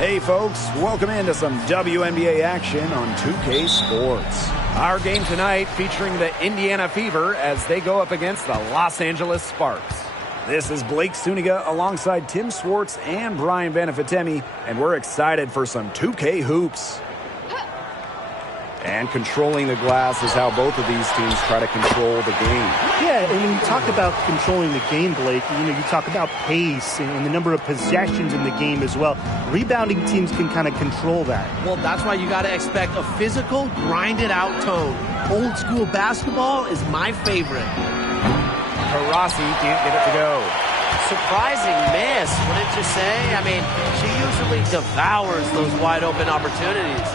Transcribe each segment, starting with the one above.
Hey folks, welcome into some WNBA action on 2K Sports. Our game tonight featuring the Indiana Fever as they go up against the Los Angeles Sparks. This is Blake Suniga alongside Tim Swartz and Brian Benefitemi, and we're excited for some 2K hoops. And controlling the glass is how both of these teams try to control the game. Yeah, and when you talk about controlling the game, Blake, you talk about pace and the number of possessions in the game as well. Rebounding teams can kind of control that. Well, that's why you got to expect a physical, grinded-out tone. Old school basketball is my favorite. Taurasi can't get it to go. Surprising miss, wouldn't you say? I mean, she usually devours those wide-open opportunities.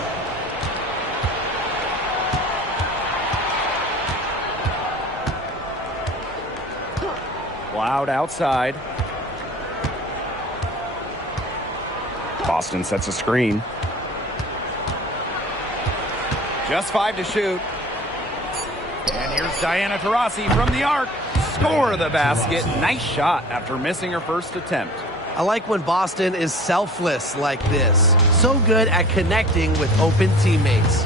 Loud outside. Boston sets a screen. Just 5 to shoot. And here's Diana Taurasi from the arc. Score the basket. Nice shot after missing her first attempt. I like when Boston is selfless like this. So good at connecting with open teammates.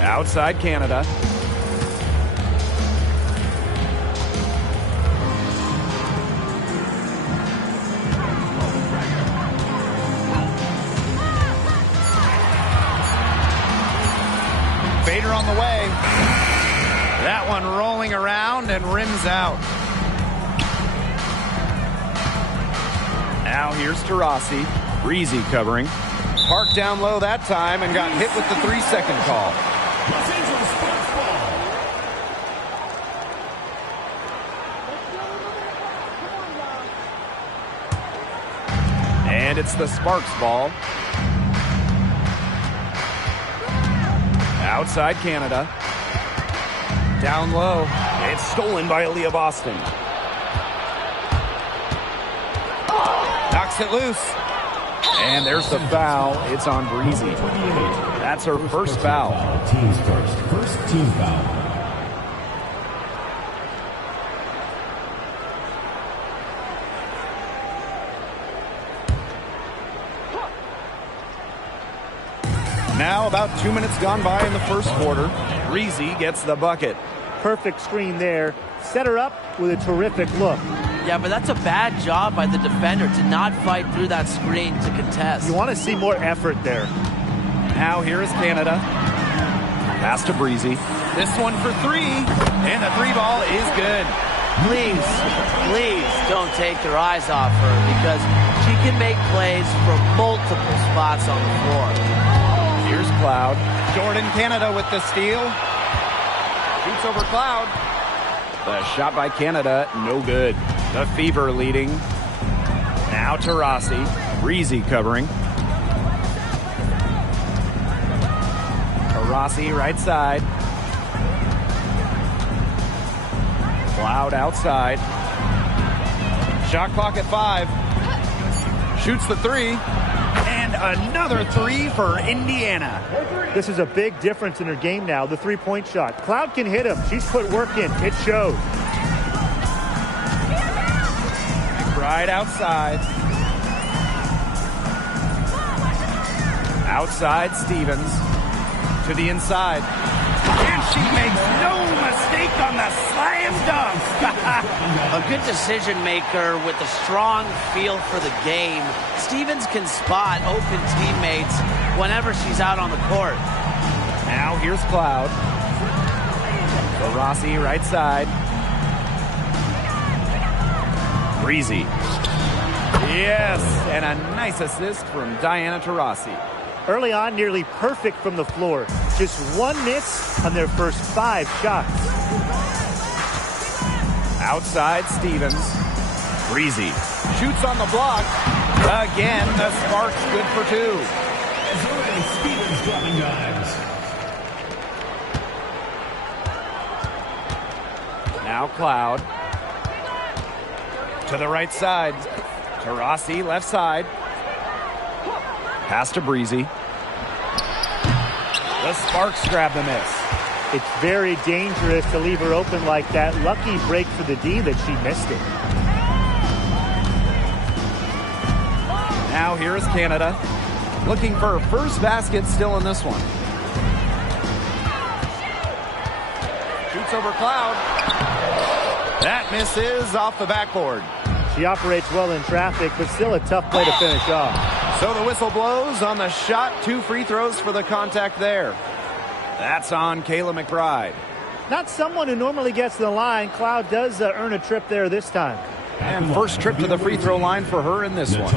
Outside Canada. Fader on the way. That one rolling around and rims out. Now here's Taurasi. Breezy covering. Parked down low that time and got hit with the 3-second call. And it's the Sparks ball. Outside Canada. Down low. It's stolen by Aaliyah Boston. Knocks it loose. And there's the foul. It's on Breezy. That's her first foul. Team's first team foul. Now about 2 minutes gone by in the first quarter. Breezy gets the bucket. Perfect screen there. Set her up with a terrific look. Yeah, but that's a bad job by the defender to not fight through that screen to contest. You want to see more effort there. Now here is Canada. Pass to Breezy. This one for three. And the three ball is good. Please don't take your eyes off her because she can make plays from multiple spots on the floor. Here's Cloud. Jordan Canada with the steal. Shoots over Cloud. The shot by Canada, no good. The Fever leading. Now Taurasi. Breezy covering. Taurasi right side. Cloud outside. Shot clock at 5. Shoots the 3. And another 3 for Indiana. This is a big difference in her game now, the three-point shot. Cloud can hit him. She's put work in. It shows. Right outside. Outside Stevens. To the inside. And she makes no mistake on the slam dunk. A good decision maker with a strong feel for the game. Stevens can spot open teammates whenever she's out on the court. Now here's Cloud. Taurasi right side. Breezy. Yes, and a nice assist from Diana Taurasi. Early on, nearly perfect from the floor. Just one miss on their first 5 shots. Outside Stevens. Breezy. Shoots on the block. Again, the Sparks good for 2. Stevens dropping dimes. Now Cloud. To the right side. Taurasi left side. Pass to Breezy. The Sparks grab the miss. It's very dangerous to leave her open like that. Lucky break for the D that she missed it. Now here is Canada. Looking for her first basket still in this one. Shoots over Cloud. That misses off the backboard. She operates well in traffic, but still a tough play to finish off. So the whistle blows on the shot. 2 free throws for the contact there. That's on Kayla McBride. Not someone who normally gets to the line. Cloud does earn a trip there this time. And first trip to the free throw line for her in this one.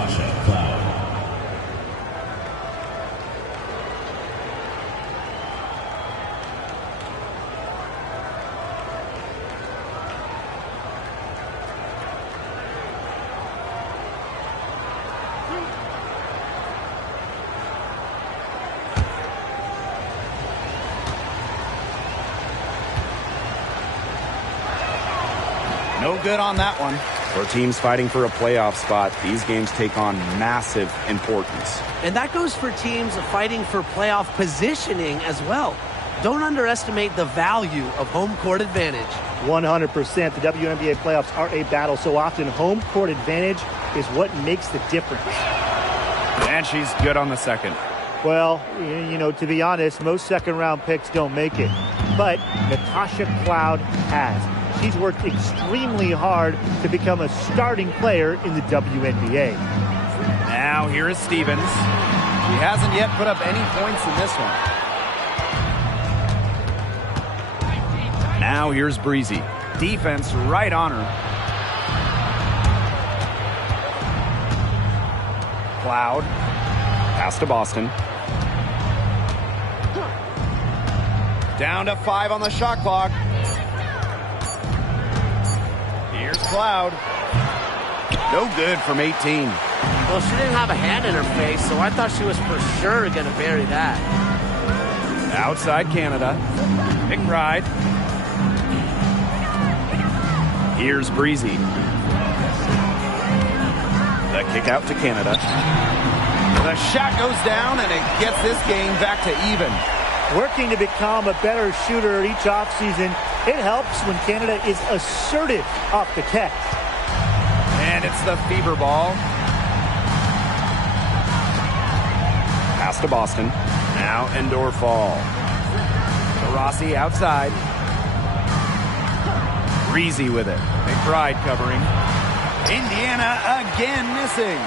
No good on that one. For teams fighting for a playoff spot, these games take on massive importance. And that goes for teams fighting for playoff positioning as well. Don't underestimate the value of home court advantage. 100%. The WNBA playoffs are a battle. So often home court advantage is what makes the difference. And she's good on the second. Well, you know, to be honest, most second-round picks don't make it. But Natasha Cloud has. She's worked extremely hard to become a starting player in the WNBA. Now here is Stevens. He hasn't yet put up any points in this one. Now here's Breezy. Defense right on her. Cloud. Pass to Boston. Down to 5 on the shot clock. Here's Cloud. No good from 18. Well, she didn't have a hand in her face, so I thought she was for sure going to bury that. Outside Canada. McBride. Here's Breezy. The kick out to Canada. The shot goes down, and it gets this game back to even. Working to become a better shooter each offseason, it helps when Canada is assertive off the catch. And it's the fever ball. Pass to Boston. Now indoor fall. To Rossi outside. Breezy with it. McBride covering. Indiana again missing.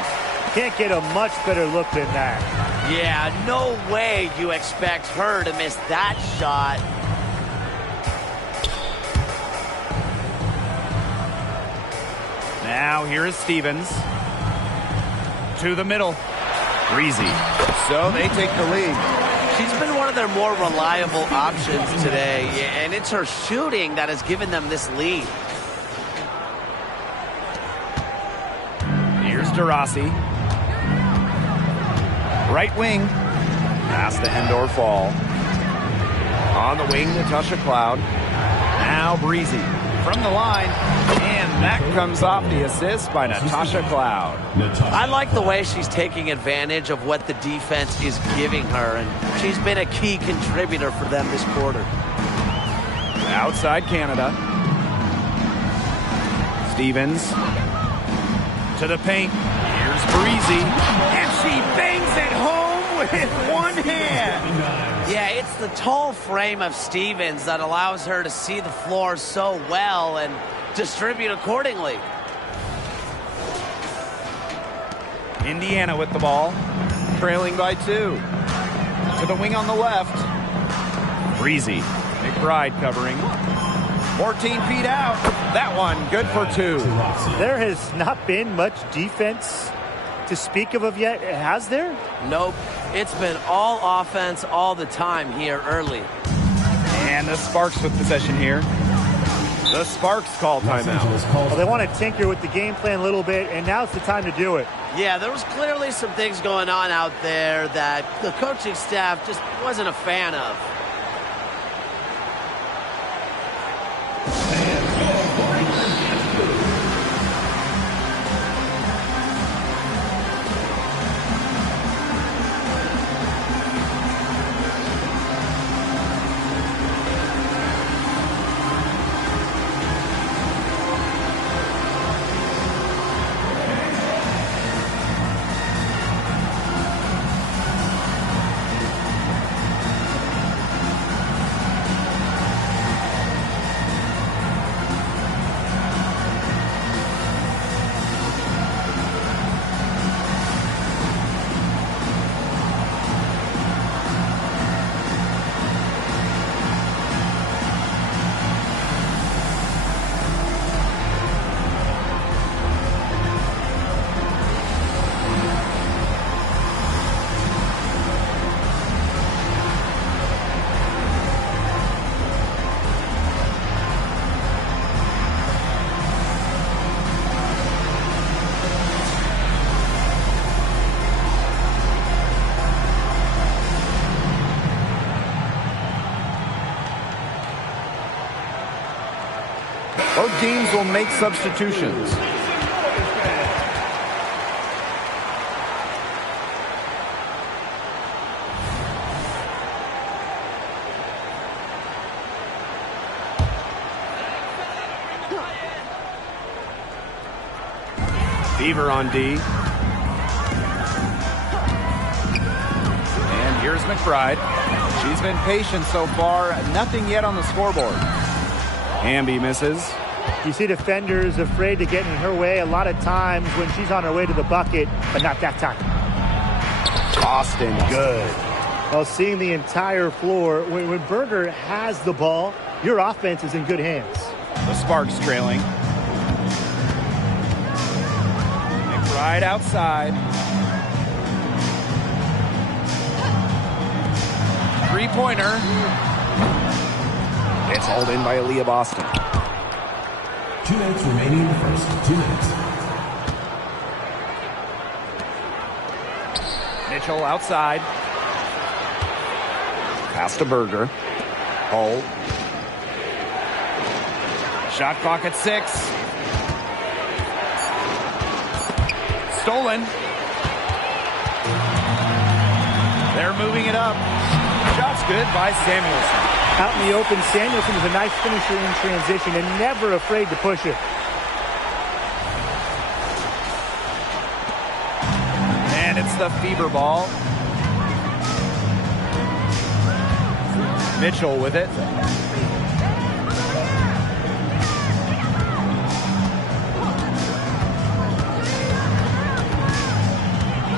Can't get a much better look than that. Yeah, no way you expect her to miss that shot. Now here is Stevens. To the middle. Breezy. So they take the lead. She's been one of their more reliable options today, and it's her shooting that has given them this lead. Here's DeRossi. Right wing. Pass to Endor Fall. On the wing, Natasha Cloud. Now Breezy from the line. And that comes off the assist by Natasha Cloud. I like the way she's taking advantage of what the defense is giving her, and she's been a key contributor for them this quarter. Outside Canada. Stevens. To the paint. Here's Breezy. And she bangs it home with one hand. Yeah, it's the tall frame of Stevens that allows her to see the floor so well and distribute accordingly. Indiana with the ball. Trailing by 2. To the wing on the left. Breezy. McBride covering. 14 feet out. That one good for 2. There has not been much defense to speak of yet, has there? Nope. It's been all offense all the time here early. And the Sparks with possession here. The Sparks call timeout. Well, they want to tinker with the game plan a little bit, and now's the time to do it. Yeah, there was clearly some things going on out there that the coaching staff just wasn't a fan of. teams will make substitutions. Fever on D. And here's McBride. She's been patient so far. Nothing yet on the scoreboard. Hamby misses. You see defenders afraid to get in her way a lot of times when she's on her way to the bucket, but not that time. Boston, good. Well, seeing the entire floor, when Berger has the ball, your offense is in good hands. The Sparks trailing. McBride outside. Three-pointer. It's hauled in by Aaliyah Boston. 2 minutes remaining in the first. 2 minutes. Mitchell outside. Pass to Berger. Hull. Shot clock at 6. Stolen. They're moving it up. Shot's good by Samuelson. Out in the open, Samuelson is a nice finisher in transition and never afraid to push it. And it's the Fever ball. Mitchell with it.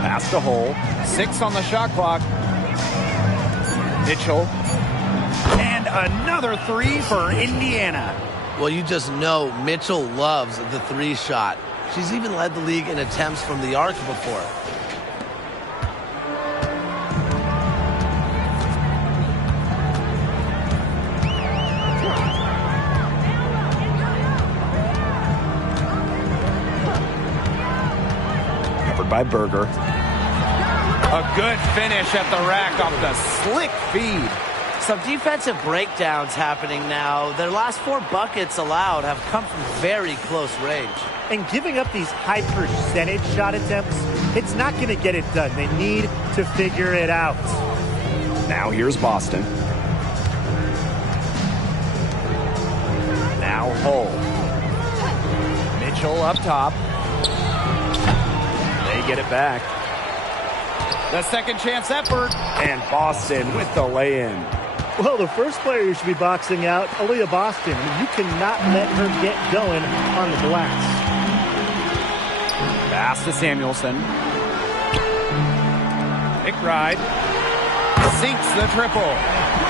Pass to Hull. 6 on the shot clock. Mitchell. And another 3 for Indiana. Well, you just know Mitchell loves the 3 shot. She's even led the league in attempts from the arc before. Covered by Berger. A good finish at the rack off the slick feed. Some defensive breakdowns happening now. Their last 4 buckets allowed have come from very close range. And giving up these high percentage shot attempts, it's not going to get it done. They need to figure it out. Now here's Boston. Now Hull. Mitchell up top. They get it back. The second chance effort. And Boston with the lay-in. Well, the first player you should be boxing out, Aaliyah Boston. You cannot let her get going on the glass. Pass to Samuelson. McBride sinks the triple.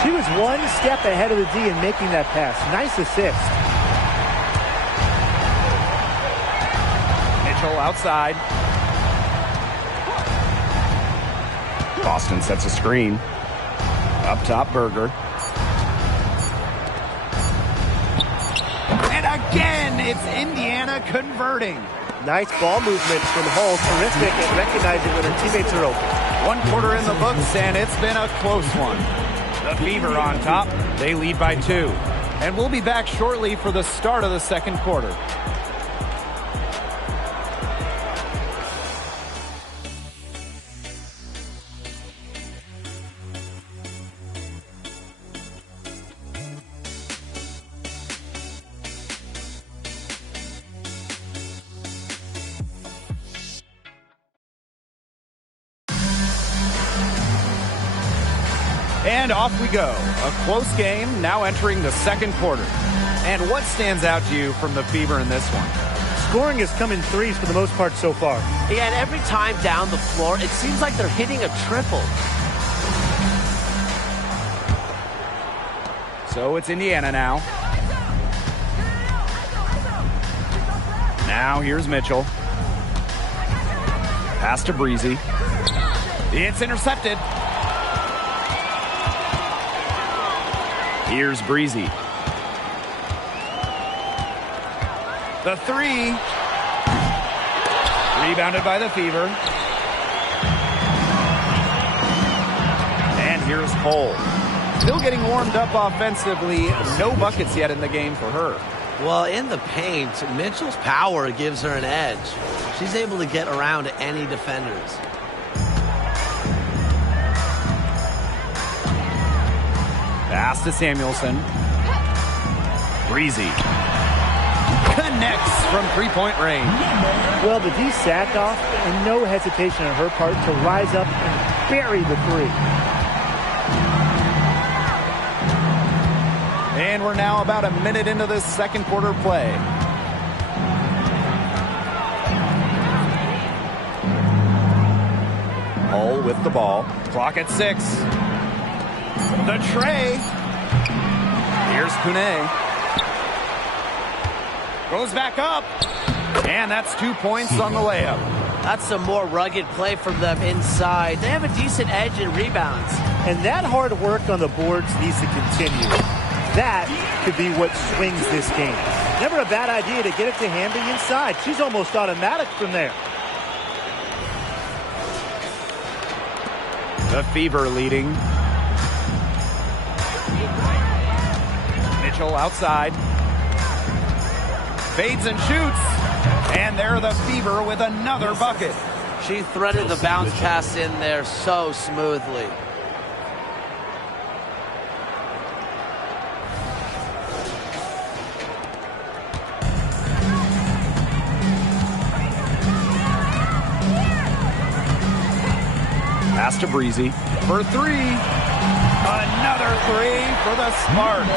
She was one step ahead of the D in making that pass. Nice assist. Mitchell outside. Boston sets a screen. Up top, Berger. And again, it's Indiana converting. Nice ball movement from Hull. Terrific at recognizing when her teammates are open. 1 quarter in the books, and it's been a close one. The Fever on top. They lead by 2. And we'll be back shortly for the start of the second quarter. And off we go. A close game now entering the second quarter. And what stands out to you from the Fever in this one? Scoring has come in threes for the most part so far. Yeah, and every time down the floor, it seems like they're hitting a triple. So it's Indiana now. Now here's Mitchell. Pass to Breezy. It's intercepted. Here's Breezy. The 3. Rebounded by the Fever. And here's Hull. Still getting warmed up offensively. No buckets yet in the game for her. Well, in the paint, Mitchell's power gives her an edge. She's able to get around any defenders. Pass to Samuelson. Breezy. Connects from three-point range. Well, the D sat off, and no hesitation on her part to rise up and bury the three. And we're now about a minute into this second quarter play. Hull with the ball. Clock at 6. The tray. Here's Kune. Goes back up. And that's 2 points on the layup. That's some more rugged play from them inside. They have a decent edge in rebounds. And that hard work on the boards needs to continue. That could be what swings this game. Never a bad idea to get it to Hamby inside. She's almost automatic from there. The Fever leading. Mitchell outside. Fades and shoots. And there the Fever with another bucket. She threaded the bounce pass in there so smoothly. Pass to Breezy for 3. Another 3 for the Sparks.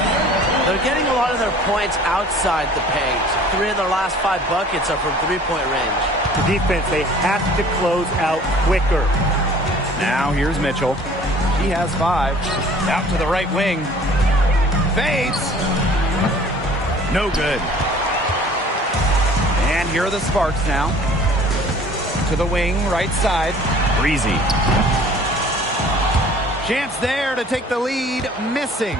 They're getting a lot of their points outside the paint. 3 of their last 5 buckets are from three-point range. The defense, they have to close out quicker. Now here's Mitchell. She has 5. Out to the right wing. Fades. No good. And here are the Sparks now. To the wing, right side. Breezy. Chance there to take the lead. Missing.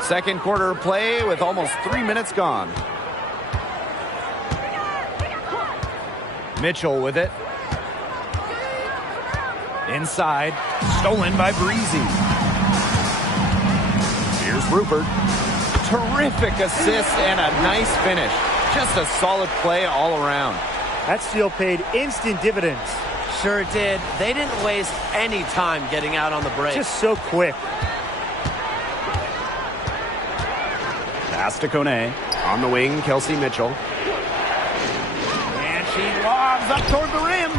Second quarter play with almost 3 minutes gone. Mitchell with it. Inside. Stolen by Breezy. Here's Rupert. Terrific assist and a nice finish. Just a solid play all around. That steal paid instant dividends. Sure did. They didn't waste any time getting out on the break. Just so quick. Pass to Kone. On the wing, Kelsey Mitchell. And she lobs up toward the rim.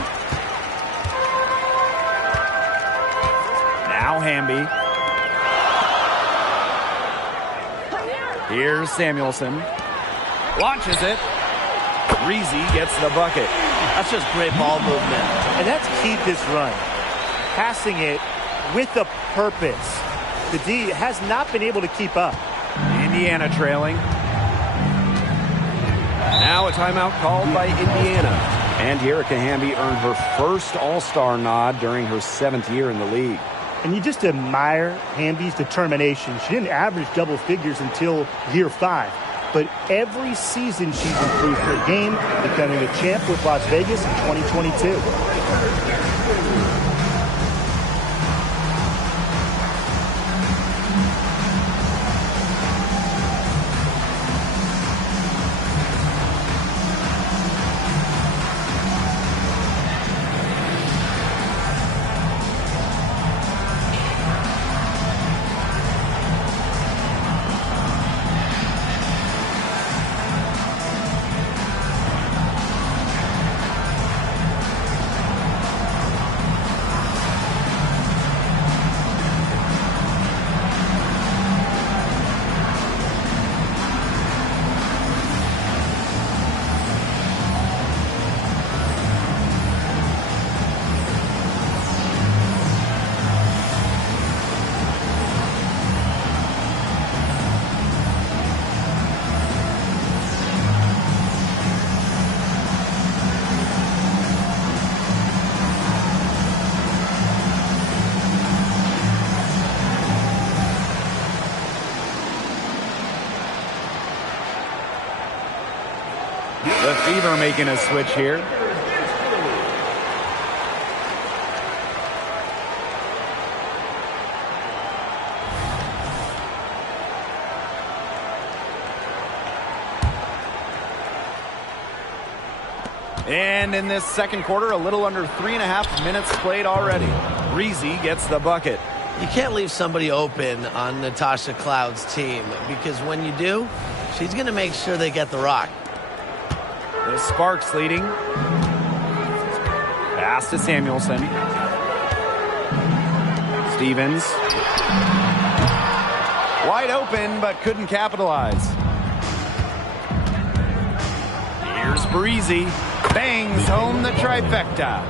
Now Hamby. Here's Samuelson. Launches it. Breezy gets the bucket. That's just great ball movement. And that's key this run. Passing it with a purpose. The D has not been able to keep up. Indiana trailing. Now a timeout called by Indiana. And Erica Hamby earned her first All-Star nod during her 7th year in the league. And you just admire Hamby's determination. She didn't average double figures until year 5. But every season she's improved her game, becoming a champ with Las Vegas in 2022. The Fever making a switch here. And in this second quarter, a little under 3.5 minutes played already. Breezy gets the bucket. You can't leave somebody open on Natasha Cloud's team because when you do, she's going to make sure they get the rock. The Sparks leading. Pass to Samuelson. Stevens. Wide open, but couldn't capitalize. Here's Breezy. Bangs home the trifecta.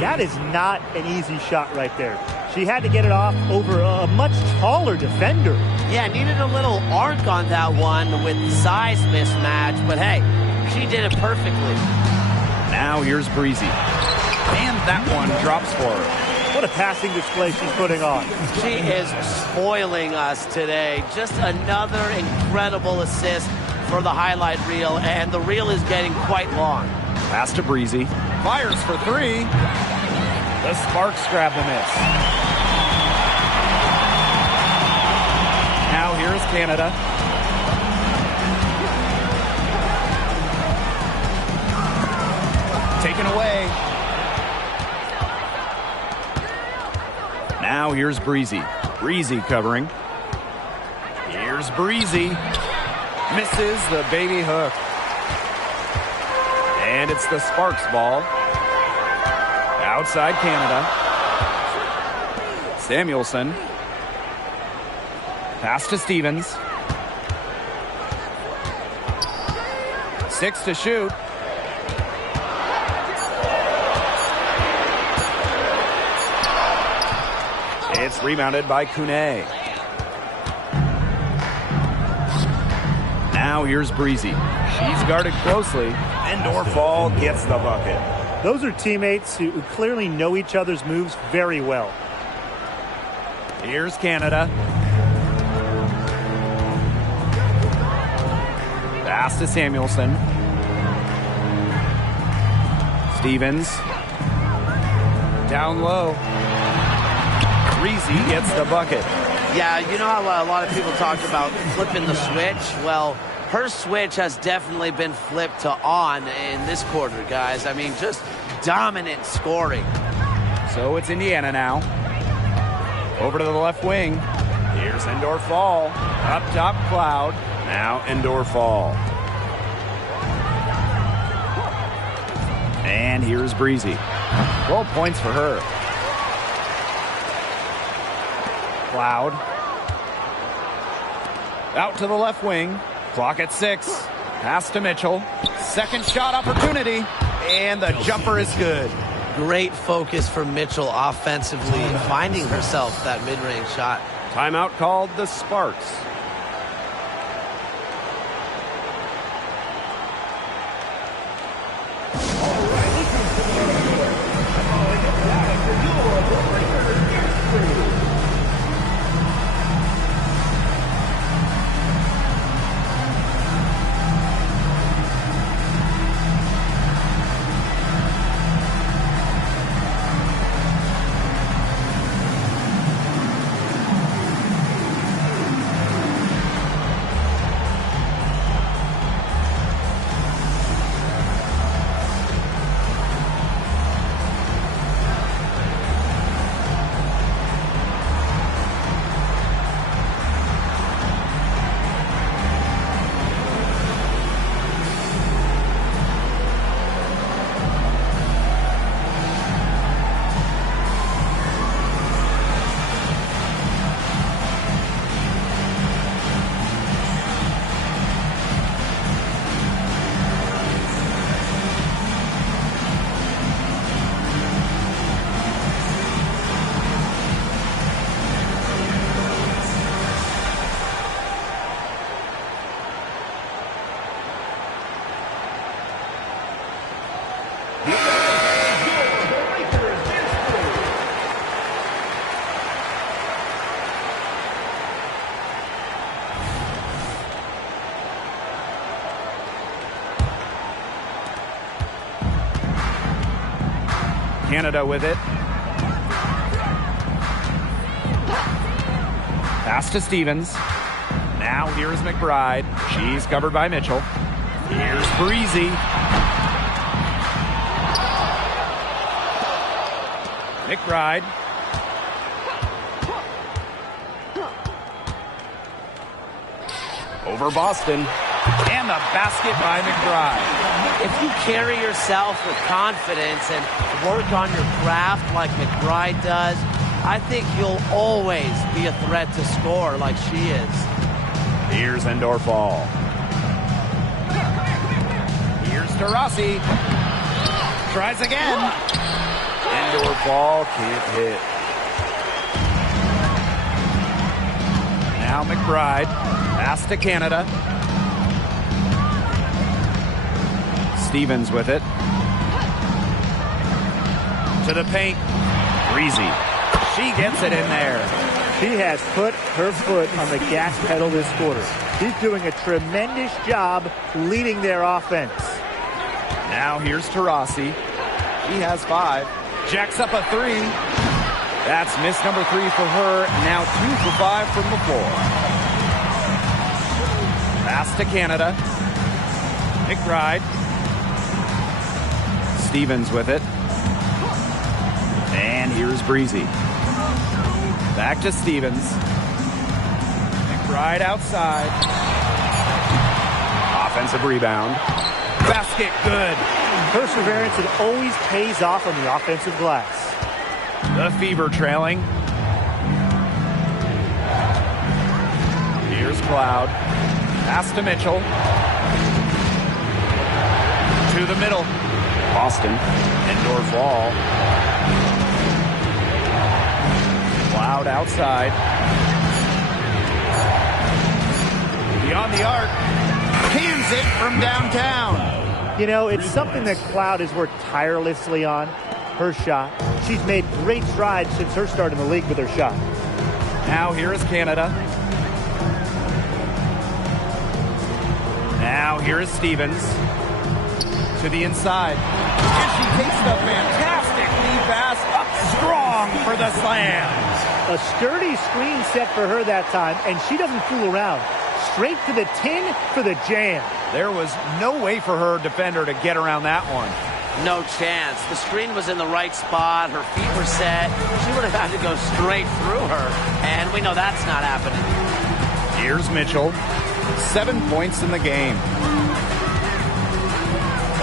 That is not an easy shot right there. She had to get it off over a much taller defender. Yeah, needed a little arc on that one with the size mismatch, but hey, she did it perfectly. Now here's Breezy. And that one drops for her. What a passing display she's putting on. She is spoiling us today. Just another incredible assist for the highlight reel, and the reel is getting quite long. Pass to Breezy. Fires for three. The Sparks grab the miss. Now here's Canada. Taken away. Now here's Breezy. Breezy covering. Here's Breezy. Misses the baby hook. And it's the Sparks ball. Outside Canada. Samuelson. Pass to Stevens. 6 to shoot. It's rebounded by Kune. Now here's Breezy. She's guarded closely. Endorfall gets the bucket. Those are teammates who clearly know each other's moves very well. Here's Canada. Pass to Samuelson. Stevens. Down low. Breezy gets the bucket. Yeah, you know how a lot of people talk about flipping the switch? Well, her switch has definitely been flipped to on in this quarter, guys. I mean, just dominant scoring. So it's Indiana now. Over to the left wing. Here's Endorfall. Up top, Cloud. Now Endorfall. And here's Breezy. 12 points for her. Cloud. Out to the left wing. Clock at 6. Pass to Mitchell. Second shot opportunity. And the jumper is good. Great focus for Mitchell offensively, finding herself that mid-range shot. Timeout called the Sparks. Canada with it. Pass to Stevens. Now here's McBride. She's covered by Mitchell. Here's Breezy. McBride. Over Boston. And the basket by McBride. If you carry yourself with confidence and work on your craft like McBride does, I think you'll always be a threat to score like she is. Here's Endorf ball. Here's Taurasi. Tries again. Endorf ball can't hit. Now McBride. Pass to Canada. Stevens with it. To the paint. Breezy. She gets it in there. She has put her foot on the gas pedal this quarter. She's doing a tremendous job leading their offense. Now here's Taurasi. He has 5. Jacks up a 3. That's miss number 3 for her. Now 2 for 5 from the floor. Pass to Canada. McBride. Stevens with it. And here's Breezy. Back to Stevens. McBride outside. Offensive rebound. Basket good. Perseverance, it always pays off on the offensive glass. The Fever trailing. Here's Cloud. Pass to Mitchell. To the middle. Boston. Endorf wall. Cloud outside. Beyond the arc. Cans it from downtown. You know, it's something that Cloud has worked tirelessly on, her shot. She's made great strides since her start in the league with her shot. Now here is Canada. Now here is Stevens. To the inside. And she takes the fantastic lead pass up strong for the slam. A sturdy screen set for her that time, and she doesn't fool around. Straight to the tin for the jam. There was no way for her defender to get around that one. No chance. The screen was in the right spot. Her feet were set. She would have had to go straight through her, and we know that's not happening. Here's Mitchell. 7 points in the game.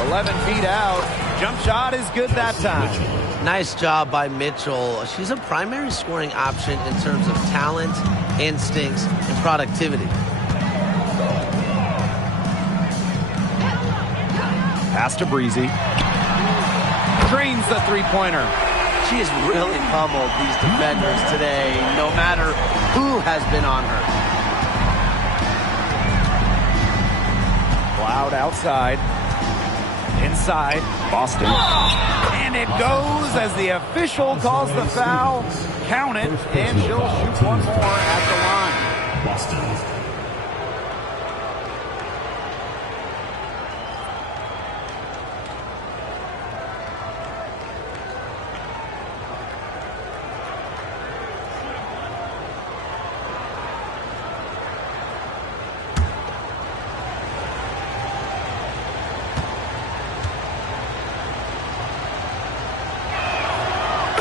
11 feet out. Jump shot is good that time. Nice job by Mitchell. She's a primary scoring option in terms of talent, instincts, and productivity. Pass to Breezy. Drains the three-pointer. She has really pummeled these defenders today, no matter who has been on her. Cloud outside. Inside. Boston. And it goes as the official calls the foul. Count it, and she'll shoot one more at the line. Boston.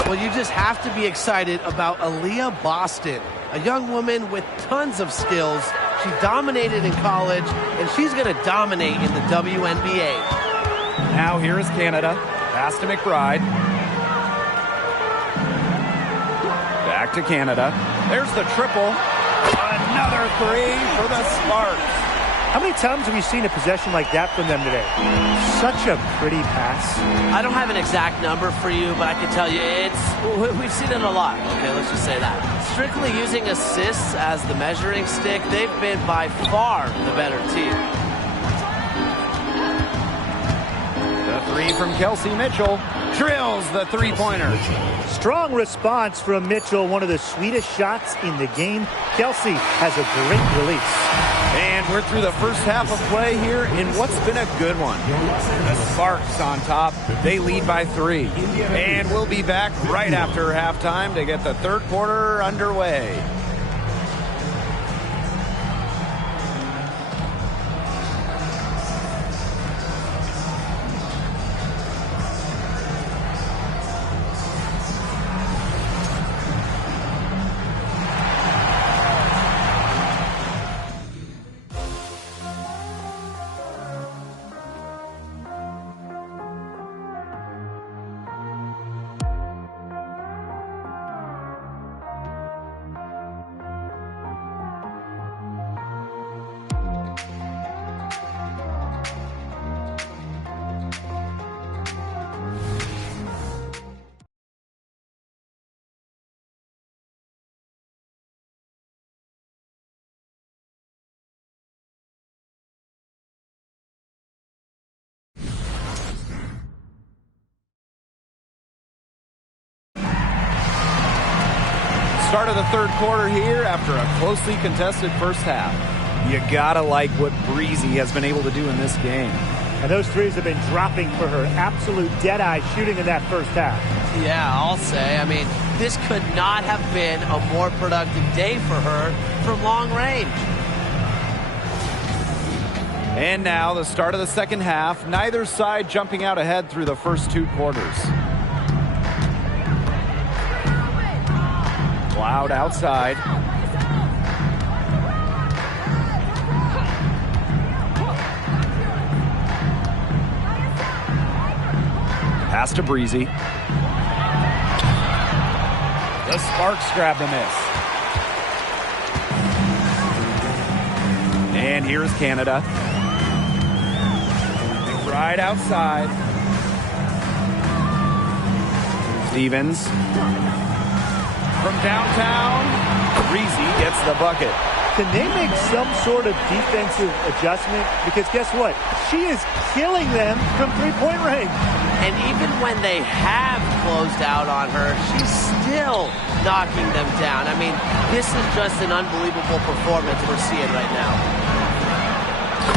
Well, you just have to be excited about Aaliyah Boston, a young woman with tons of skills. She dominated in college, and she's going to dominate in the WNBA. Now here is Canada. Pass to McBride. Back to Canada. There's the triple. Another 3 for the Sparks. How many times have we seen a possession like that from them today? Such a pretty pass. I don't have an exact number for you, but I can tell you we've seen it a lot. Okay, let's just say that. Strictly using assists as the measuring stick, they've been by far the better team. The 3 from Kelsey Mitchell. Drills the three-pointer. Strong response from Mitchell, one of the sweetest shots in the game. Kelsey has a great release. And we're through the first half of play here in what's been a good one. The Sparks on top. They lead by 3. And we'll be back right after halftime to get the third quarter underway. Start of the third quarter here after a closely contested first half. You gotta like what Breezy has been able to do in this game. And those threes have been dropping for her. Absolute dead-eye shooting in that first half. Yeah, I'll say. I mean, this could not have been a more productive day for her from long range. And now the start of the second half. Neither side jumping out ahead through the first two quarters. Cloud outside. Pass to Breezy. The Sparks grab the miss. And here's Canada. McBride outside. Stevens. From downtown, Breezy gets the bucket. Can they make some sort of defensive adjustment? Because guess what? She is killing them from three-point range. And even when they have closed out on her, she's still knocking them down. I mean, this is just an unbelievable performance we're seeing right now.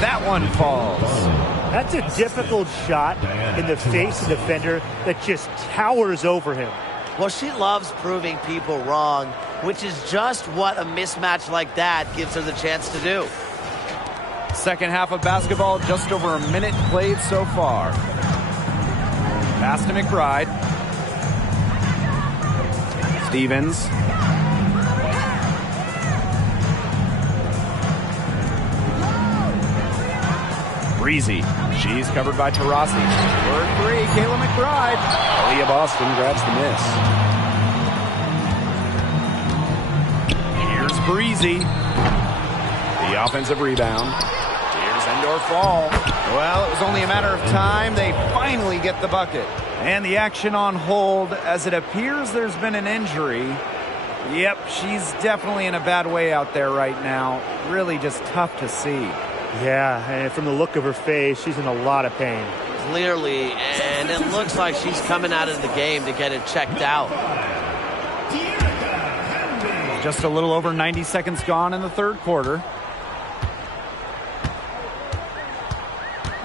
That one falls. That's a difficult shot in the face of the defender that just towers over him. Well, she loves proving people wrong, which is just what a mismatch like that gives her the chance to do. Second half of basketball, just over a minute played so far. Pass to McBride. Stevens. Breezy. She's covered by Taurasi. For three, Kayla McBride. Aaliyah Boston grabs the miss. Here's Breezy. The offensive rebound. Here's Endor Fall. Well, it was only a matter of time. They finally get the bucket. And the action on hold as it appears there's been an injury. Yep, she's definitely in a bad way out there right now. Really just tough to see. Yeah, and from the look of her face, she's in a lot of pain. Clearly, and it looks like she's coming out of the game to get it checked out. Just a little over 90 seconds gone in the third quarter.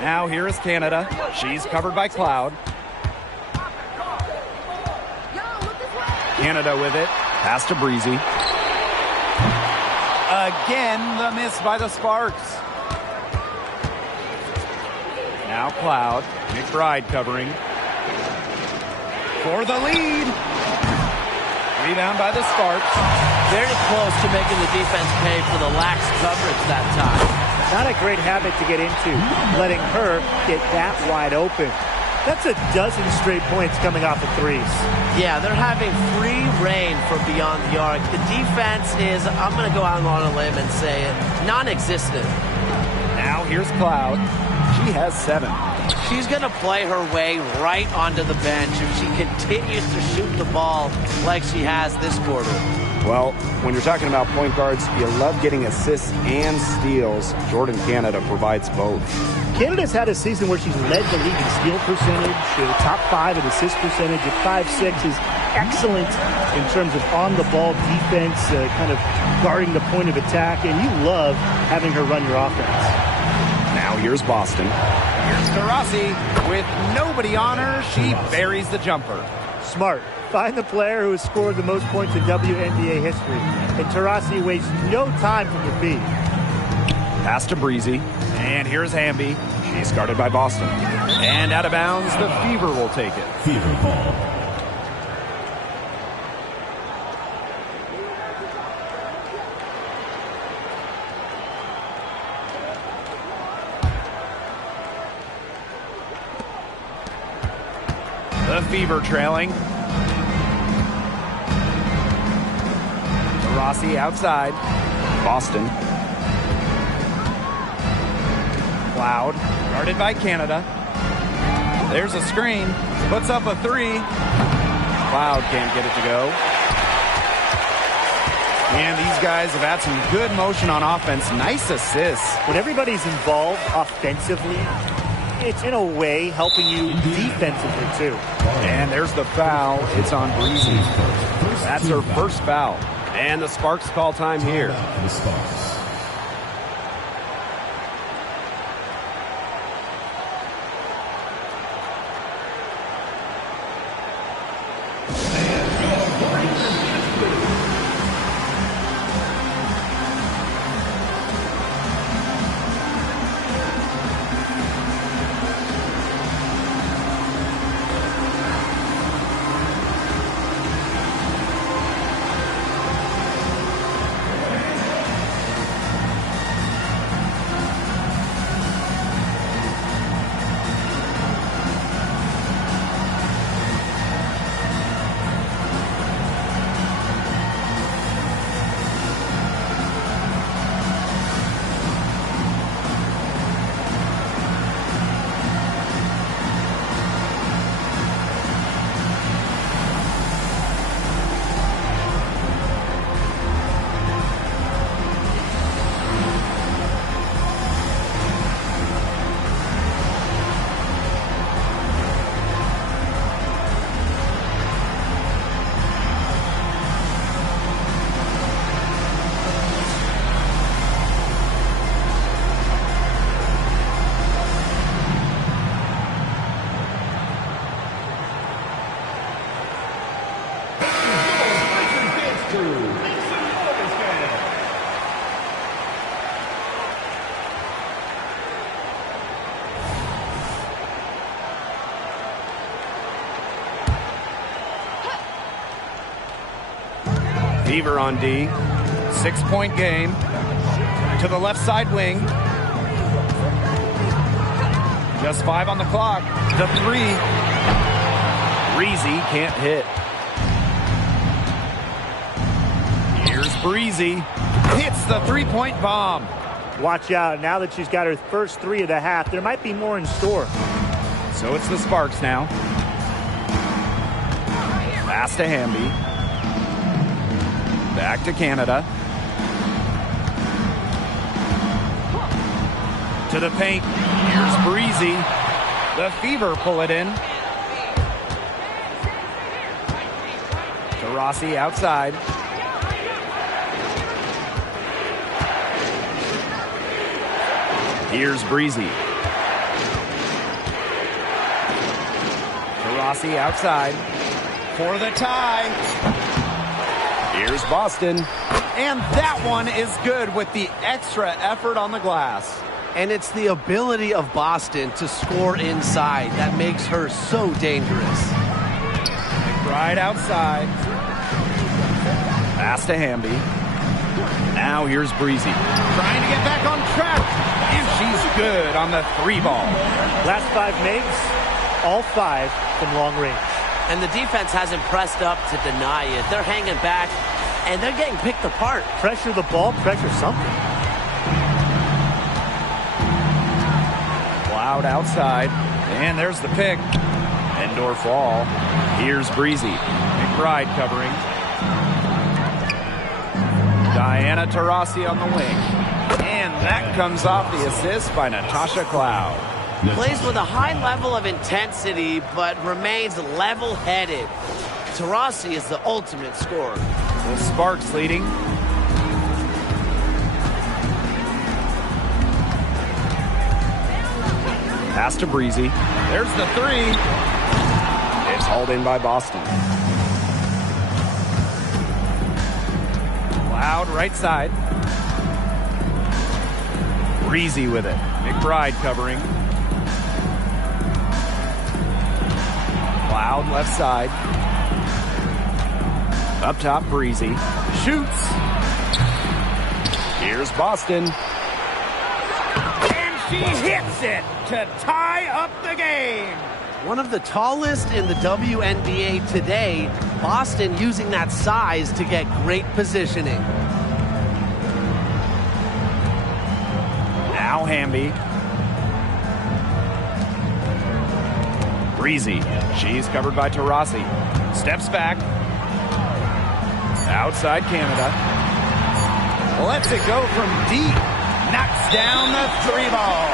Now here is Canada. She's covered by Cloud. Canada with it. Pass to Breezy. Again, the miss by the Sparks. Now Cloud. McBride covering. For the lead. Rebound by the Sparks. Very close to making the defense pay for the lax coverage that time. Not a great habit to get into, letting her get that wide open. That's a dozen straight points coming off of threes. Yeah, they're having free reign from beyond the arc. The defense is, I'm going to go out on a limb and say it, non-existent. Now here's Cloud. She has 7. She's going to play her way right onto the bench if she continues to shoot the ball like she has this quarter. Well, when you're talking about point guards, you love getting assists and steals. Jordan Canada provides both. Canada's had a season where she's led the league in steal percentage, top 5 in assist percentage at 5'6" is excellent in terms of on-the-ball defense, kind of guarding the point of attack, and you love having her run your offense. Now here's Boston. Here's Taurasi. With nobody on her, she buries the jumper. Smart. Find the player who has scored the most points in WNBA history. And Taurasi wastes no time from the feed. Pass to Breezy. And here's Hamby. She's guarded by Boston. And out of bounds, the Fever will take it. Fever ball. The Fever trailing. Taurasi outside. Boston. Cloud, guarded by Canada. There's a screen. Puts up a 3. Cloud can't get it to go. And these guys have had some good motion on offense. Nice assists. When everybody's involved offensively, it's in a way helping you defensively too. And there's the foul. It's on Breezy. That's her first foul. And the Sparks call time here. The Sparks. Fever on D. 6-point game. To the left side wing. Just 5 on the clock. The 3. Breezy can't hit. Here's Breezy. Hits the 3-point bomb. Watch out. Now that she's got her first 3 of the half, there might be more in store. So it's the Sparks now. Pass to Hamby. Back to Canada. To the paint. Here's Breezy. The Fever pull it in. To Rossi outside. Here's Breezy. To Rossi outside. For the tie. Here's Boston. And that one is good with the extra effort on the glass. And it's the ability of Boston to score inside that makes her so dangerous. McBride outside. Pass to Hamby. Now here's Breezy. Trying to get back on track. And she's good on the 3 ball. Last 5 makes, all 5 from long range. And the defense hasn't pressed up to deny it. They're hanging back, and they're getting picked apart. Pressure the ball, pressure something. Cloud outside. And there's the pick. Indoor fall. Here's Breezy. McBride covering. Diana Taurasi on the wing. And that comes off the assist by Natasha Cloud. Plays with a high level of intensity, but remains level-headed. Taurasi is the ultimate scorer. The Sparks leading. Pass to Breezy. There's the 3. It's hauled in by Boston. Cloud right side. Breezy with it. McBride covering. Cloud left side. Up top, Breezy. Shoots. Here's Boston. And she hits it to tie up the game. One of the tallest in the WNBA today, Boston using that size to get great positioning. Now Hamby. Breezy. She's covered by Taurasi. Steps back. Outside Canada. Lets it go from deep. Knocks down the 3 ball.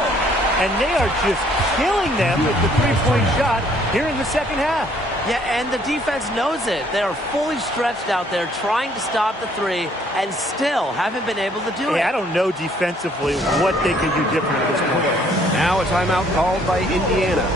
and they are just killing them with the three-point shot here in the second half. Yeah, and the defense knows it. They are fully stretched out there trying to stop the three and still haven't been able to do it. I don't know defensively what they can do different at this point. Now a timeout called by Indiana.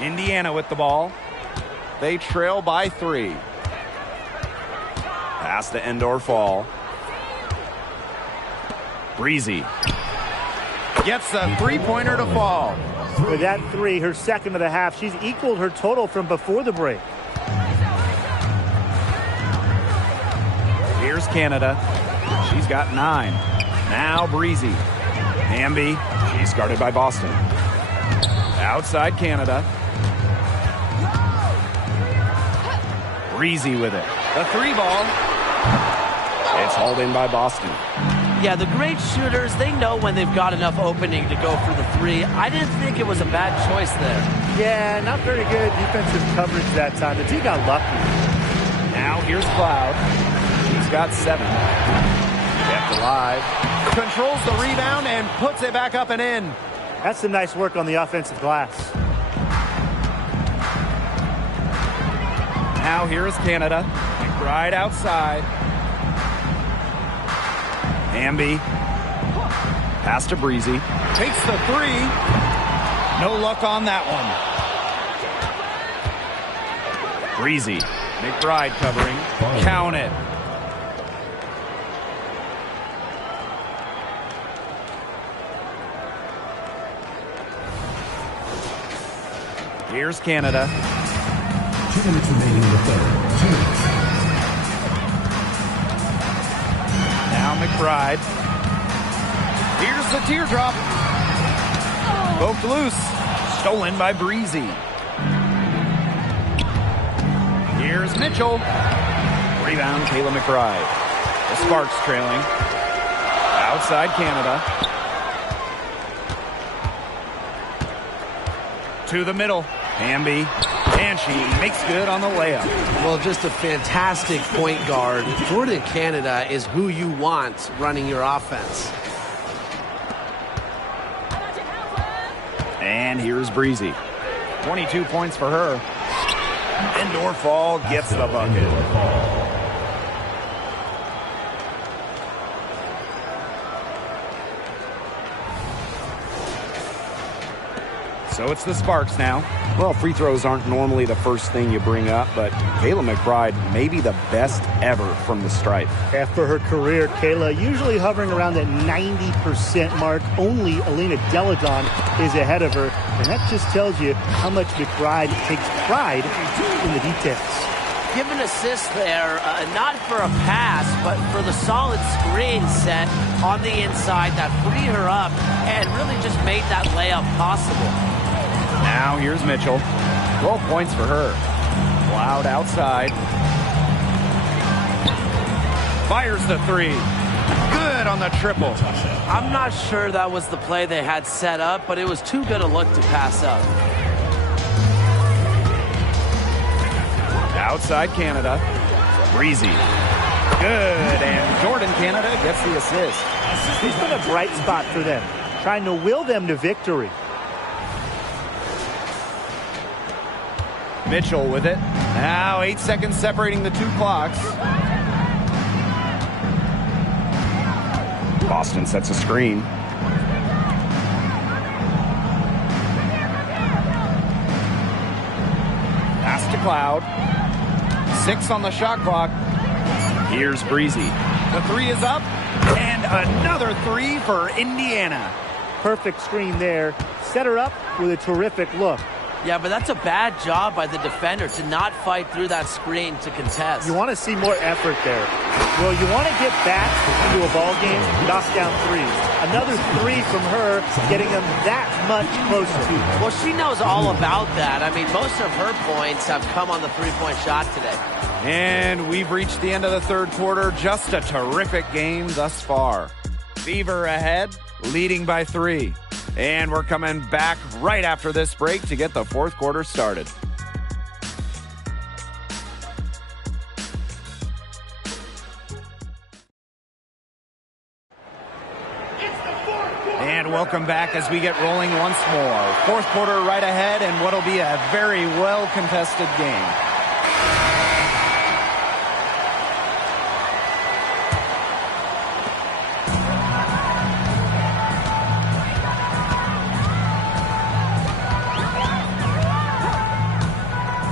Indiana with the ball. They trail by 3. Pass to Endor Fall. Breezy gets the three-pointer to fall. With that 3, her second of the half, she's equaled her total from before the break. Here's Canada. She's got 9. Now Breezy. Hamby. She's guarded by Boston. Outside Canada. Breezy with it. The 3 ball. It's hauled in by Boston. Yeah, the great shooters, they know when they've got enough opening to go for the 3. I didn't think it was a bad choice there. Yeah, not very good defensive coverage that time. The team got lucky. Now here's Cloud. She's got 7. Kept alive. Controls the rebound and puts it back up and in. That's some nice work on the offensive glass. Now here is Canada. Right outside. Hamby. Pass to Breezy. Takes the 3. No luck on that one. Breezy. McBride covering. Count it. Here's Canada. 2 minutes remaining in the third. 2 minutes. Now McBride. Here's the teardrop. Poked loose. Stolen by Breezy. Here's Mitchell. Rebound, Mikayla McBride. The Sparks trailing. Outside Canada. To the middle. Hamby. And she makes good on the layup. Well, just a fantastic point guard. Jordan Canada is who you want running your offense. And here's Breezy. 22 points for her. Endor Fall gets the bucket. So it's the Sparks now. Well, free throws aren't normally the first thing you bring up, but Mikayla McBride may be the best ever from the stripe. After her career, Kayla usually hovering around that 90% mark. Only Alina Deladon is ahead of her, and that just tells you how much McBride takes pride in the details. Give an assist there, not for a pass, but for the solid screen set on the inside that freed her up and really just made that layup possible. Now here's Mitchell. 12 points for her. Cloud outside. Fires the 3. Good on the triple. I'm not sure that was the play they had set up, but it was too good a look to pass up. Outside Canada. Breezy. Good, and Jordan Canada gets the assist. He's been a bright spot for them, trying to will them to victory. Mitchell with it. Now 8 seconds separating the two clocks. Boston sets a screen. Pass to Cloud. 6 on the shot clock. Here's Breezy. The three is up, and another three for Indiana. Perfect screen there. Set her up with a terrific look. Yeah, but that's a bad job by the defender to not fight through that screen to contest. You want to see more effort there. Well, you want to get back into a ball game, knock down threes. Another three from her, getting them that much closer. Well, she knows all about that. I mean, most of her points have come on the three-point shot today. And we've reached the end of the third quarter. Just a terrific game thus far. Fever ahead, leading by 3. And we're coming back right after this break to get the fourth quarter started. And welcome back as we get rolling once more. Fourth quarter right ahead, and what'll be a very well-contested game.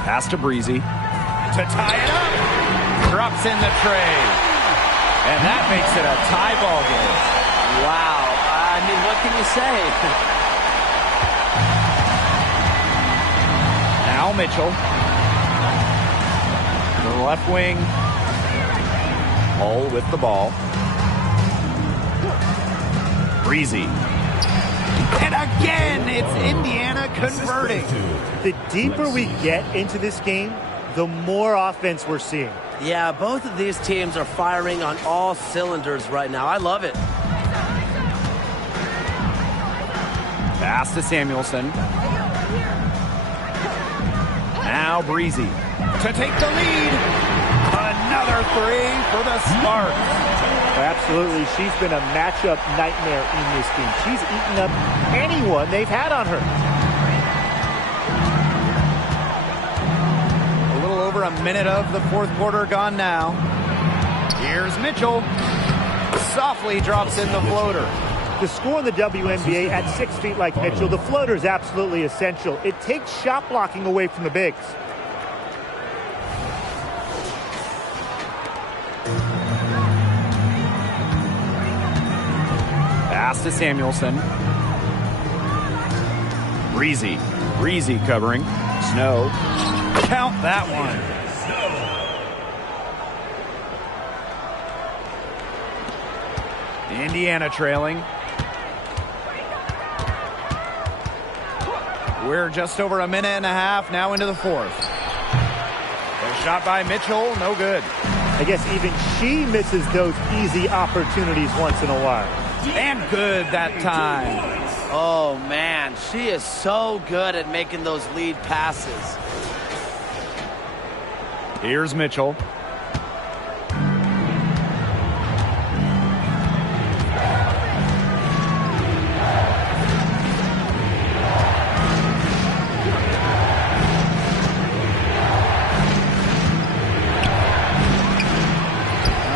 Pass to Breezy. To tie it up. Drops in the tray. And that makes it a tie ball game. Wow. I mean, what can you say? Now Mitchell. To the left wing. Hull with the ball. Breezy. And again, it's Indiana converting. The deeper we get into this game, the more offense we're seeing. Yeah, both of these teams are firing on all cylinders right now. I love it. Pass to Samuelson. Now Breezy to take the lead. Another three for the Sparks. Absolutely. She's been a matchup nightmare in this team. She's eaten up anyone they've had on her. A little over a minute of the fourth quarter gone now. Here's Mitchell. Softly drops in the floater. To score in the WNBA at 6 feet like Mitchell, the floater is absolutely essential. It takes shot blocking away from the bigs. Pass to Samuelson. Breezy. Breezy covering. Snow. Count that one. Indiana trailing. We're just over a minute and a half now into the fourth. A shot by Mitchell, no good. I guess even she misses those easy opportunities once in a while. And good that time. Oh, man. She is so good at making those lead passes. Here's Mitchell.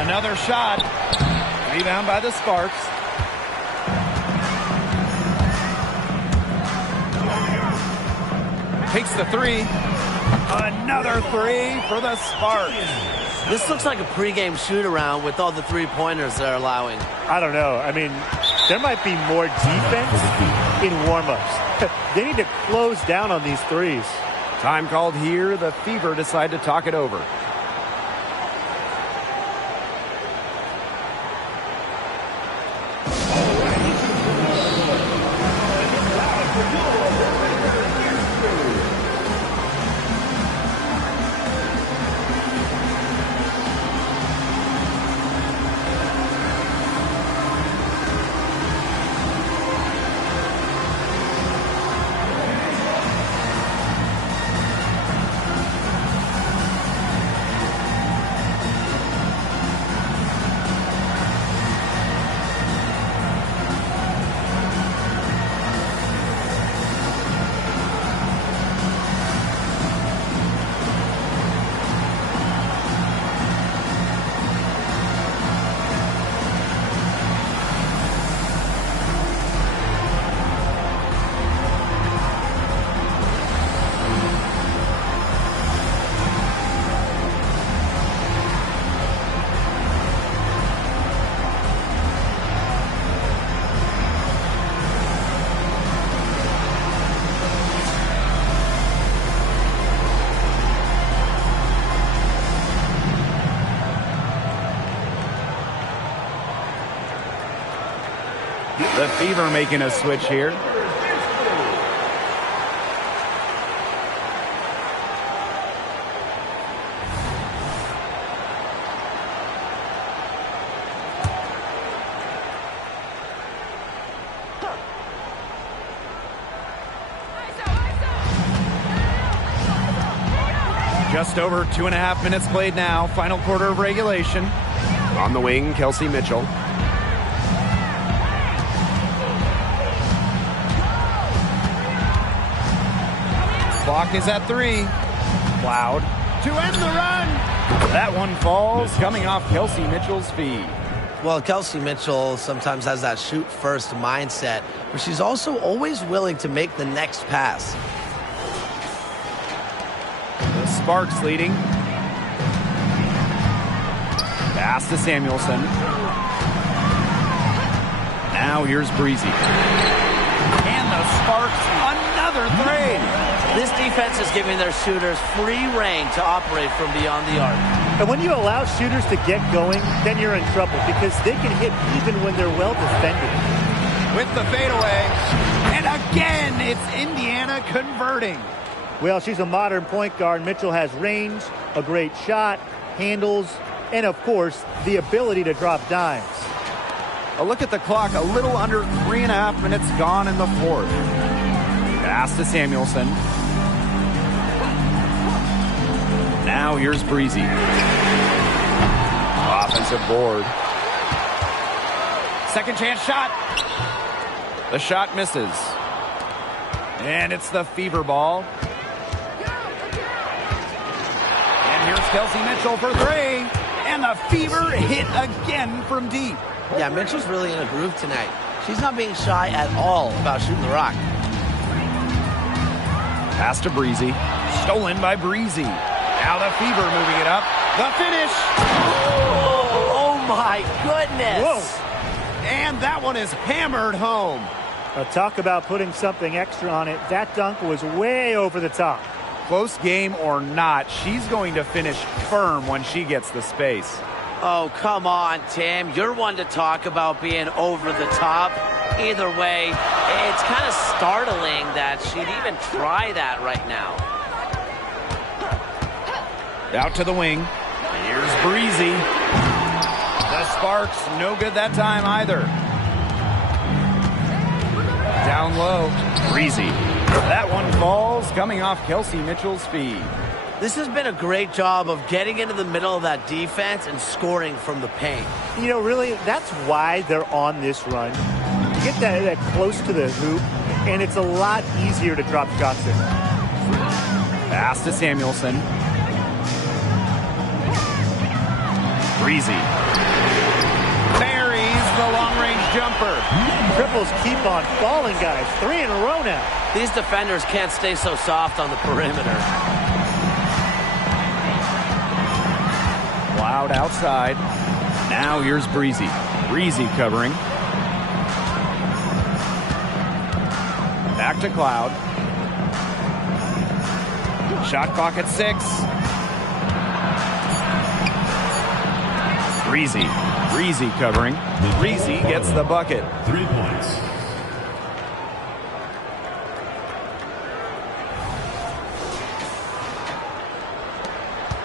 Another shot. Rebound by the Sparks. Takes the three. Another three for the Sparks. This looks like a pregame shoot-around with all the three-pointers they're allowing. I don't know. I mean, there might be more defense in warm-ups. They need to close down on these threes. Time called here. The Fever decide to talk it over. The Fever making a switch here. Just over 2.5 minutes played now. Final quarter of regulation. On the wing, Kelsey Mitchell. Clock is at 3. Cloud to end the run. That one falls, coming off Kelsey Mitchell's feet. Well, Kelsey Mitchell sometimes has that shoot-first mindset, but she's also always willing to make the next pass. The Sparks leading. Pass to Samuelson. Now here's Breezy. And the Sparks, another three. This defense is giving their shooters free reign to operate from beyond the arc. And when you allow shooters to get going, then you're in trouble because they can hit even when they're well defended. With the fadeaway. And again, it's Indiana converting. Well, she's a modern point guard. Mitchell has range, a great shot, handles, and of course, the ability to drop dimes. A look at the clock, a little under 3.5 minutes gone in the fourth. Pass to Samuelson. Now here's Breezy. Offensive board. Second chance shot. The shot misses. And it's the Fever ball. And here's Kelsey Mitchell for 3. And the Fever hit again from deep. Yeah, Mitchell's really in a groove tonight. She's not being shy at all about shooting the rock. Pass to Breezy. Stolen by Breezy. Now the Fever moving it up. The finish. Oh my goodness. Whoa. And that one is hammered home. Talk about putting something extra on it. That dunk was way over the top. Close game or not, she's going to finish firm when she gets the space. Oh, come on, Tim. You're one to talk about being over the top. Either way, it's kind of startling that she'd even try that right now. Out to the wing. Here's Breezy. The Sparks, no good that time either. Down low. Breezy. That one falls, coming off Kelsey Mitchell's feet. This has been a great job of getting into the middle of that defense and scoring from the paint. You know, really, that's why they're on this run. You get that close to the hoop, and it's a lot easier to drop shots in. Pass to Samuelson. Breezy. Buries the long-range jumper. Triples keep on falling, guys. 3 in a row now. These defenders can't stay so soft on the perimeter. Cloud outside. Now here's Breezy. Breezy covering. Back to Cloud. Shot clock at 6. Breezy. Breezy covering. Breezy gets the bucket. 3 points.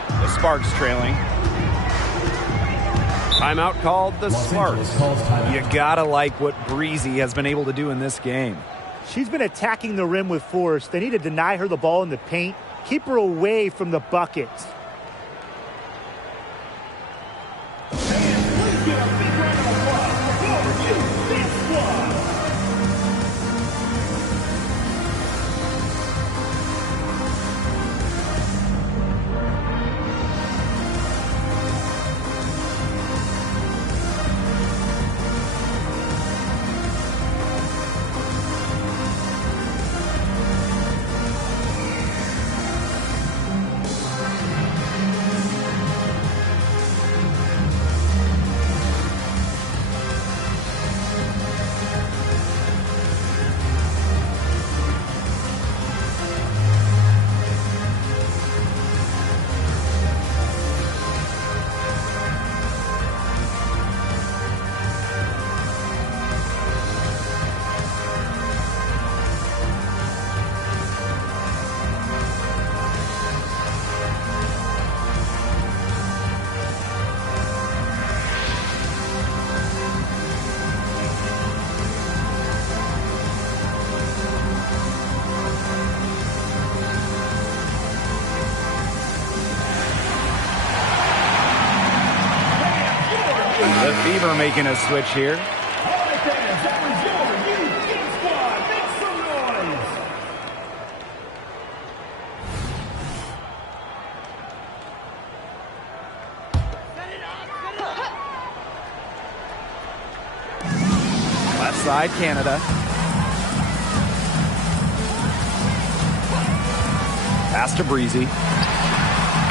The Sparks trailing. Timeout called the Sparks. You gotta like what Breezy has been able to do in this game. She's been attacking the rim with force. They need to deny her the ball in the paint. Keep her away from the buckets. The Fever making a switch here. Left side, Canada. Pass to Breezy.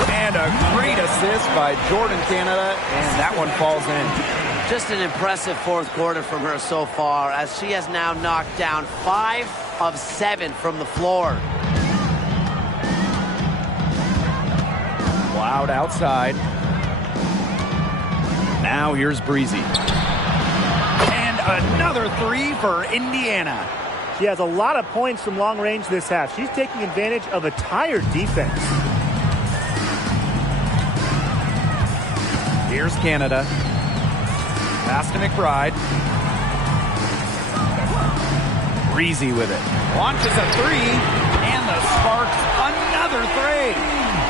And a great assist by Jordan Canada, and that one falls in. Just an impressive fourth quarter from her so far, as she has now knocked down 5 of 7 from the floor. Cloud outside. Now here's Breezy. And another three for Indiana. She has a lot of points from long range this half. She's taking advantage of a tired defense. Here's Canada. Pass to McBride. Breezy with it. Launches a three, and the Sparks another three.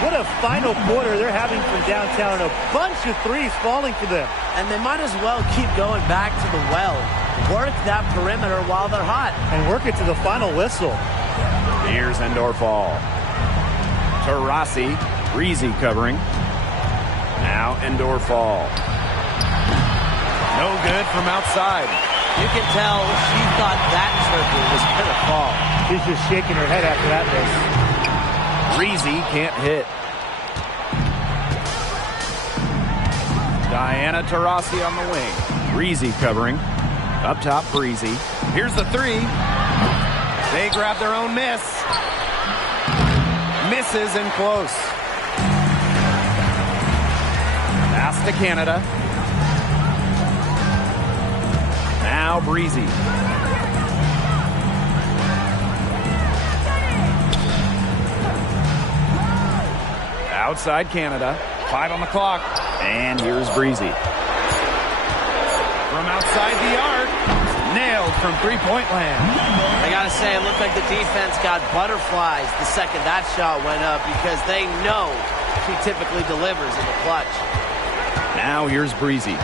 What a final quarter they're having from downtown. A bunch of threes falling for them. And they might as well keep going back to the well. Work that perimeter while they're hot. And work it to the final whistle. Here's Endorfall. Taurasi. Breezy covering. Now Endorfall. No good from outside. You can tell she thought that triple was going to fall. She's just shaking her head after that miss. Breezy can't hit. Diana Taurasi on the wing. Breezy covering. Up top, Breezy. Here's the three. They grab their own miss. Misses and close. Pass to Canada. Now Breezy. Outside Canada. 5 on the clock. And here's Breezy. From outside the arc. Nailed from three-point land. I got to say, it looked like the defense got butterflies the second that shot went up, because they know she typically delivers in the clutch. Now here's Breezy.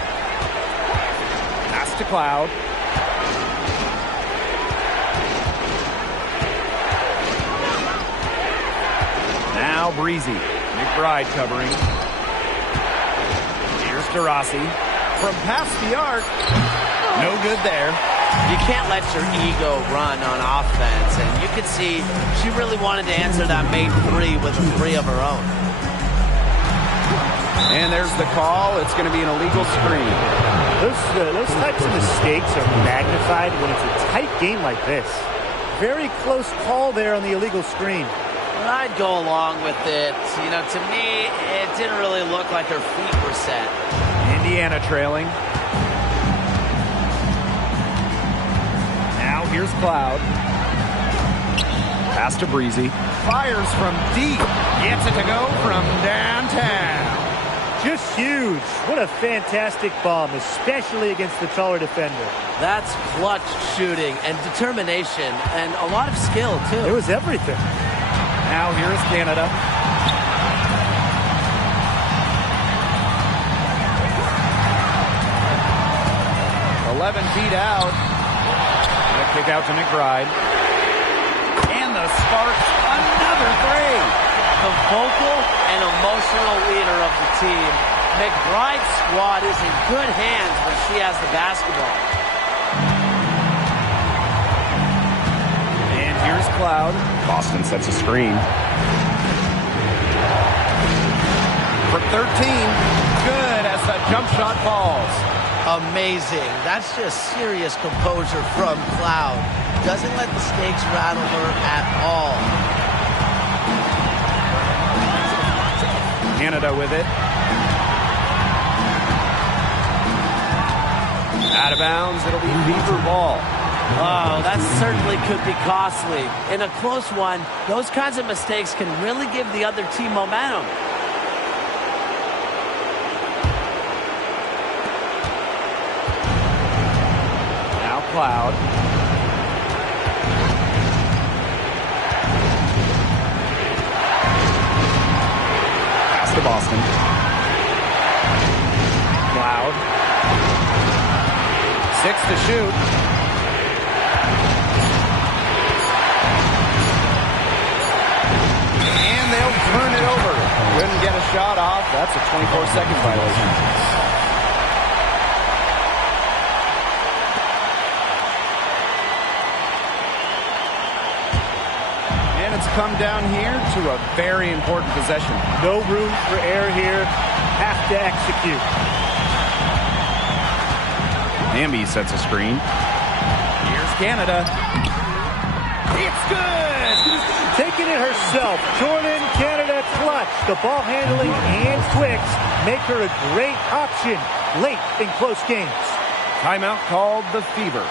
Pass to Cloud. Now Breezy. McBride covering. Here's Taurasi. From past the arc. No good there. You can't let your ego run on offense, and you can see she really wanted to answer that made three with a three of her own. And there's the call. It's going to be an illegal screen. Those types of mistakes are magnified when it's a tight game like this. Very close call there on the illegal screen. Well, I'd go along with it. You know, to me, it didn't really look like her feet were set. Indiana trailing. Now here's Cloud. Pass to Breezy. Fires from deep. Gets it to go from downtown. Just huge. What a fantastic bomb, especially against the taller defender. That's clutch shooting and determination and a lot of skill, too. It was everything. Now here's Canada. Feet out. A kick out to McBride. And the Sparks another three. The vocal and emotional leader of the team. McBride's squad is in good hands when she has the basketball. And here's Cloud. Boston sets a screen. From 13. Good as the jump shot falls. Amazing. That's just serious composure from Cloud. Doesn't let the stakes rattle her at all. Canada with it. Out of bounds. It'll be Fever ball. Oh, that certainly could be costly. In a close one, those kinds of mistakes can really give the other team momentum. Cloud. Pass to Boston. Cloud. 6 to shoot. And they'll turn it over. Couldn't get a shot off. That's a 24-second violation. It's come down here to a very important possession. No room for error here. Have to execute. Amby sets a screen. Here's Canada. It's good! Taking it herself. Jordan Canada clutch. The ball handling and quicks make her a great option late in close games. Timeout called the Fever.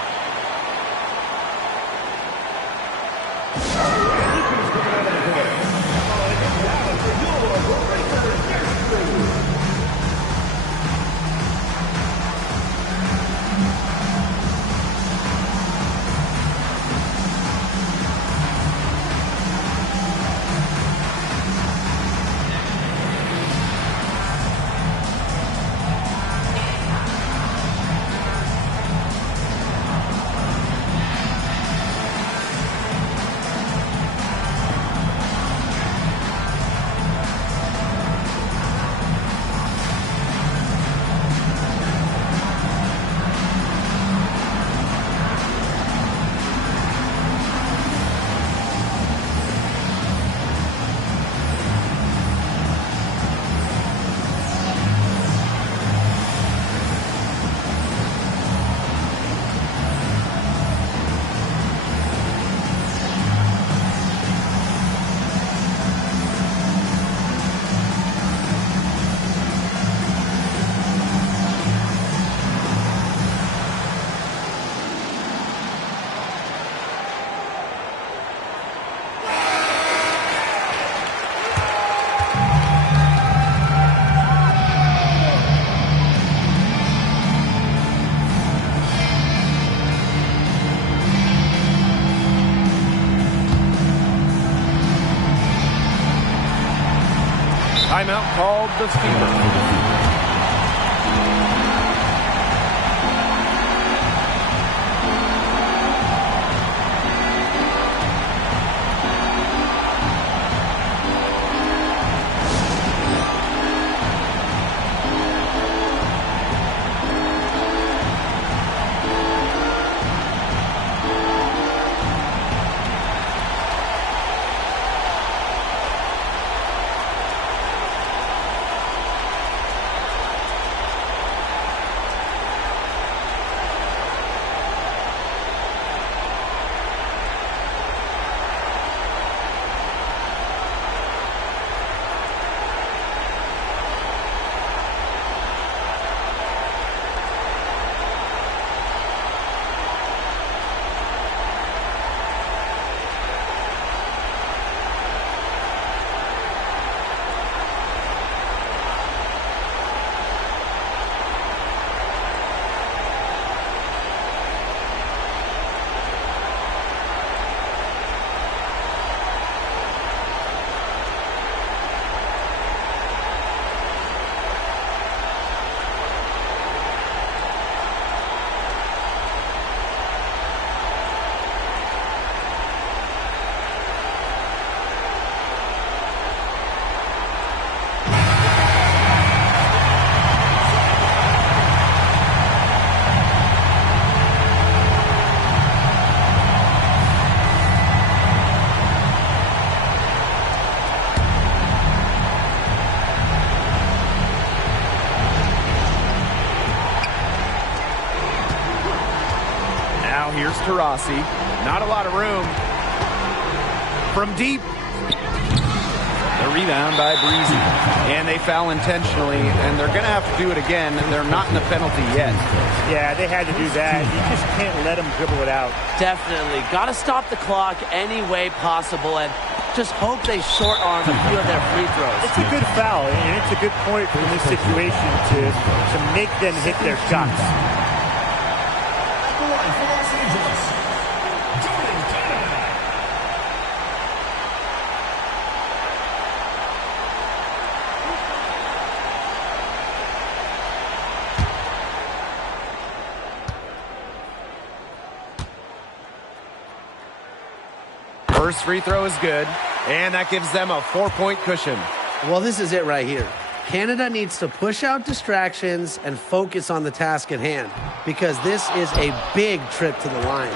Timeout called the Fever. Here's Taurasi. Not a lot of room. From deep. The rebound by Breezy. And they foul intentionally, and they're going to have to do it again. They're not in the penalty yet. Yeah, they had to do that. You just can't let them dribble it out. Definitely. Got to stop the clock any way possible, and just hope they short arm a few of their free throws. It's a good foul, and it's a good point in this situation to make them hit their shots. First free throw is good, and that gives them a 4-point cushion. Well, this is it right here. Canada needs to push out distractions and focus on the task at hand because this is a big trip to the line.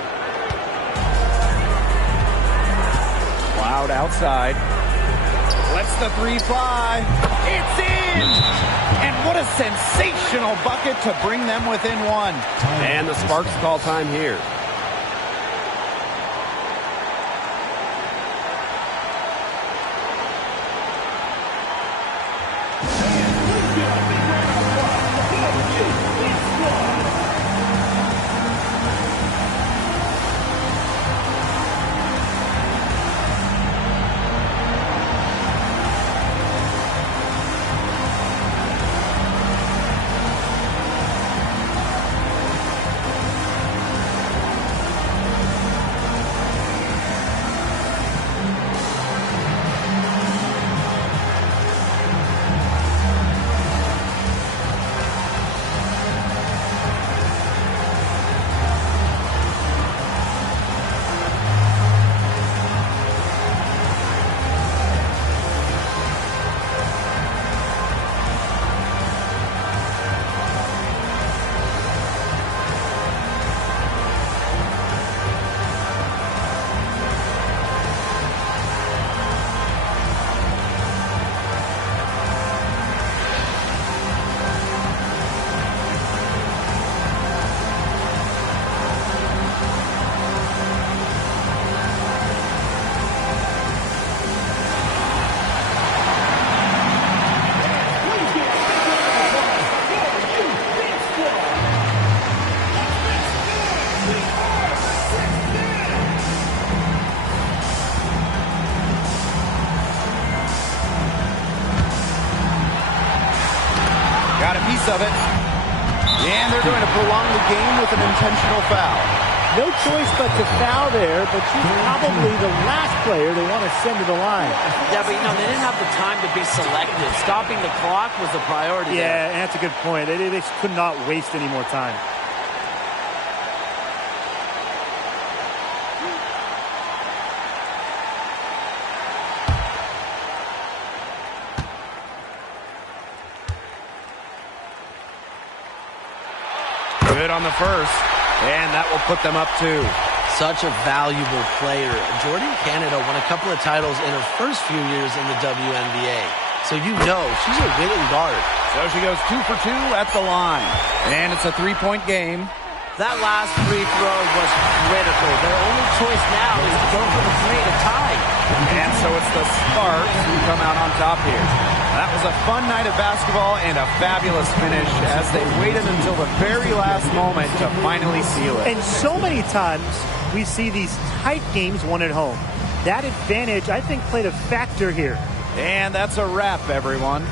Cloud outside. Lets the three fly. It's in! And what a sensational bucket to bring them within one. And the Sparks call time here. Got a piece of it. And they're going to prolong the game with an intentional foul. No choice but to foul there, but she's probably the last player they want to send to the line. Yeah, but they didn't have the time to be selective. Stopping the clock was the priority. Yeah, and that's a good point. They could not waste any more time. Good on the first, and that will put them up 2. Such a valuable player. Jordan Canada won a couple of titles in her first few years in the WNBA. So you know she's a winning guard. So she goes 2 for 2 at the line. And it's a 3-point game. That last free throw was critical. Their only choice now is to go for the 3 to tie. And so it's the Sparks who come out on top here. That was a fun night of basketball and a fabulous finish as they waited until the very last moment to finally seal it. And so many times we see these tight games won at home. That advantage, I think, played a factor here. And that's a wrap, everyone.